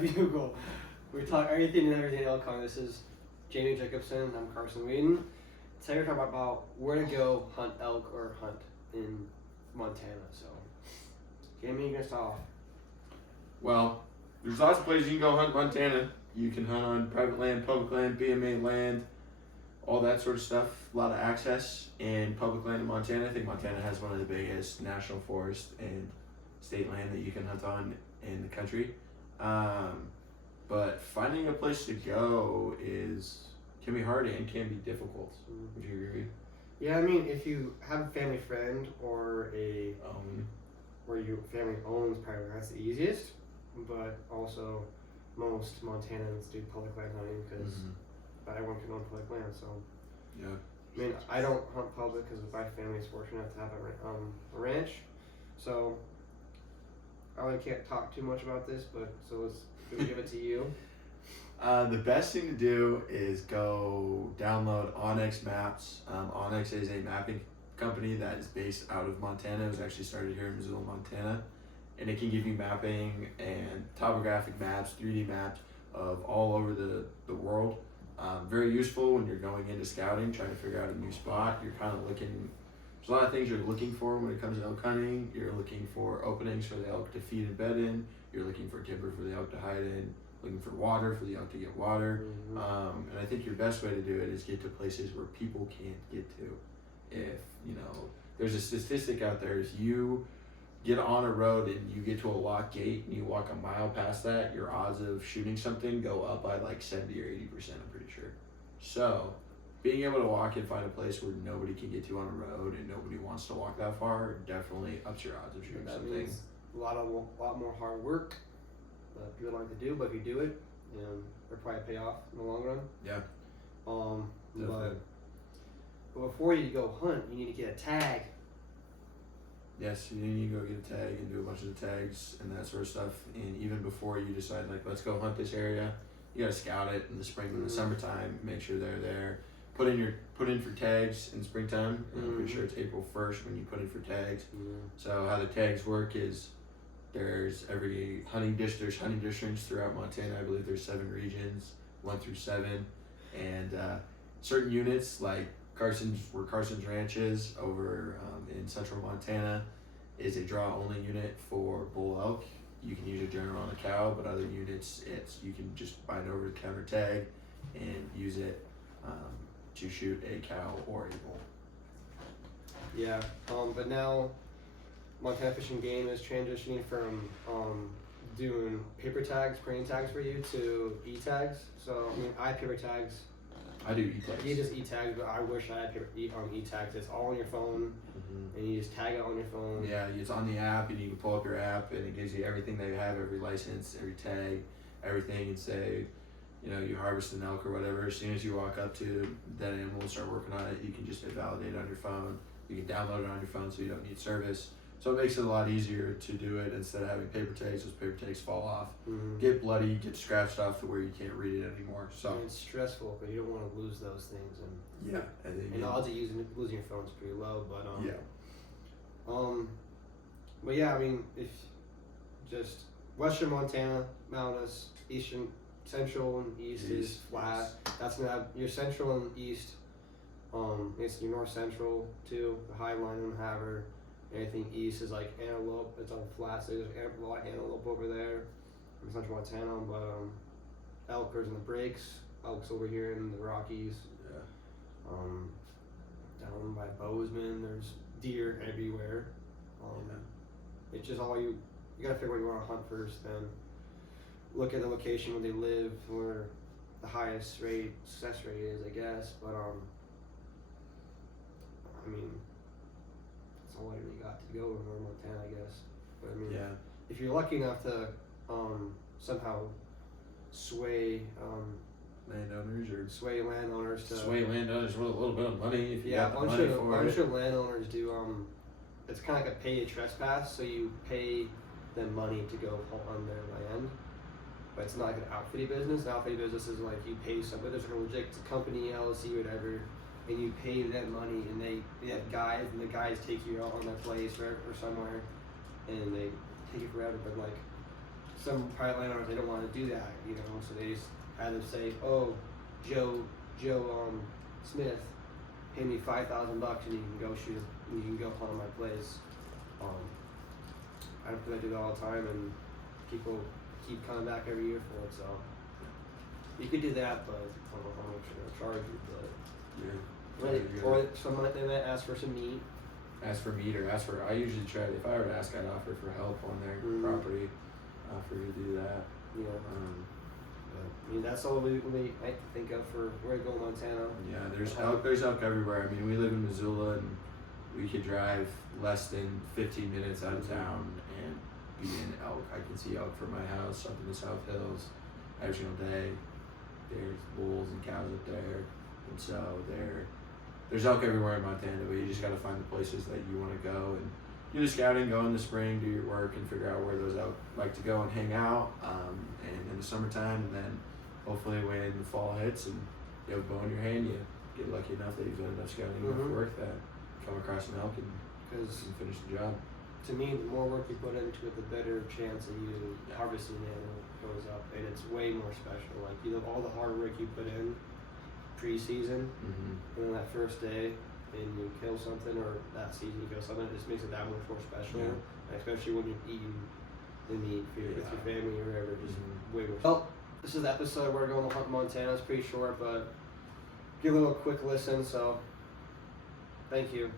Bugle. We talk everything and everything elk hunting. This is Jamie Jacobson. I'm Carson Whedon. Today we're talking about where to go hunt elk or hunt in Montana. So, Jamie, you're gonna start off. Well, there's lots of places you can go hunt in Montana. You can hunt on private land, public land, BMA land, all that sort of stuff. A lot of access in public land in Montana. I think Montana has one of the biggest national forests and state land that you can hunt on in the country. But finding a place to go can be hard and can be difficult. Would you agree? Yeah, I mean, if you have a family friend or where your family owns private land, that's the easiest. But also, most Montanans do public land hunting because not everyone can own public land. So, yeah. I mean, I don't hunt public because my family is fortunate enough to have a ranch. So, I really can't talk too much about this, but so let's give it to you. The best thing to do is go download Onyx Maps. Onyx is a mapping company that is based out of Montana. It was actually started here in Missoula, Montana. And it can give you mapping and topographic maps, 3D maps of all over the world. Very useful when you're going into scouting, trying to figure out a new spot. You're kind of looking, there's a lot of things you're looking for when it comes to elk hunting. You're looking for openings for the elk to feed and bed in. You're looking for timber for the elk to hide in. Looking for water for the elk to get water. And I think your best way to do it is get to places where people can't get to. If, there's a statistic out there, if you get on a road and you get to a locked gate and you walk a mile past that, your odds of shooting something go up by like 70 or 80%, I'm pretty sure. So, being able to walk and find a place where nobody can get to on a road and nobody wants to walk that far definitely ups your odds of shooting That something. means a lot more hard work that people don't like to do, but if you do it, it'll probably pay off in the long run. Yeah. But before you go hunt, you need to get a tag. Yes, you need to go get a tag and do a bunch of the tags and that sort of stuff. And even before you decide, like, let's go hunt this area, you gotta scout it in the spring and the summertime. Make sure they're there. Put in for tags in springtime. And I'm pretty sure it's April 1st when you put in for tags. So how the tags work is there's hunting districts throughout Montana. I believe there's 7 regions, 1 through 7, and certain units like Carson's Ranch is over in central Montana is a draw only unit for bull elk. You can use a general on a cow, but other units you can just buy an over the counter tag and use it to shoot a cow or a bull. Yeah, but now Montana Fish and Game is transitioning from doing paper tags, printing tags for you to e-tags. So, I mean, I have paper tags. I do e-tags. You just e-tags, but I wish I had e-tags. It's all on your phone, and you just tag it on your phone. Yeah, it's on the app, and you can pull up your app, and it gives you everything they have, every license, every tag, everything, and say, you harvest an elk or whatever. As soon as you walk up to that animal and start working on it, you can just hit validate on your phone. You can download it on your phone, so you don't need service. So it makes it a lot easier to do it instead of having paper tags. Those paper tags fall off, get bloody, get scratched off to where you can't read it anymore. So and it's stressful, but you don't want to lose those things. And yeah, the odds of losing your phone is pretty low. But but yeah, I mean, if just western Montana, mountainous, eastern, central and east is flat. That's gonna have your central and east. It's your north central too. The high line and Havre. Anything east is like antelope. It's on flat, so there's a lot of antelope over there in central Montana. But elk is in the breaks. Elk's over here in the Rockies. Yeah. Down by Bozeman, there's deer everywhere. It's just all you gotta figure what you want to hunt first. Then look at the location where they live, where the highest success rate is, I guess. But I mean, that's all I really got to go in North Montana, I guess. But I mean, if you're lucky enough to somehow sway landowners to sway landowners with a little bit of money if you a got the money for it. bunch of landowners do it's kind of like a pay to trespass, so you pay them money to go on their land, but it's not like an outfitting business. An outfitting business is like you pay somebody, there's a legit company, LLC, whatever, and you pay them money, and they have guys, and the guys take you out on their place or somewhere, and they take you forever. But like some private landowners, they don't want to do that, you know, so they just either say, oh, Joe Smith, pay me $5,000 and you can go shoot, you can go hunt on my place. I don't feel I do that all the time, and people keep coming back every year for it, so you could do that, but I don't know how much they're gonna charge you, but. Yeah. Or someone they might ask for some meat. Ask for meat or ask for. I usually try. If I were to ask, I'd offer for help on their property. Offer to do that. Yeah. I mean, that's all we I think of for where to go in Montana. Yeah, there's elk. There's elk everywhere. I mean, we live in Missoula, and we could drive less than 15 minutes out of town and be in elk. I can see elk from my house up in the South Hills every single day. There's bulls and cows up there, and so there's elk everywhere in Montana. But you just got to find the places that you want to go and do the scouting, go in the spring, do your work, and figure out where those elk like to go and hang out. And in the summertime, and then hopefully when the fall hits and you have a bow in your hand, you get lucky enough that you've done enough scouting enough work that come across an elk and finish the job. To me, the more work you put into it, the better chance of you harvesting the animal goes up, and it's way more special. Like, you know, all the hard work you put in pre-season, and then that first day, and you kill something, or that season you kill something, it just makes it that much more special. Yeah. And especially when you're eating the meat with your family or whatever, just way more. Well, this is the episode we're going to hunt Montana. It's pretty short, but give it a little quick listen. So, thank you.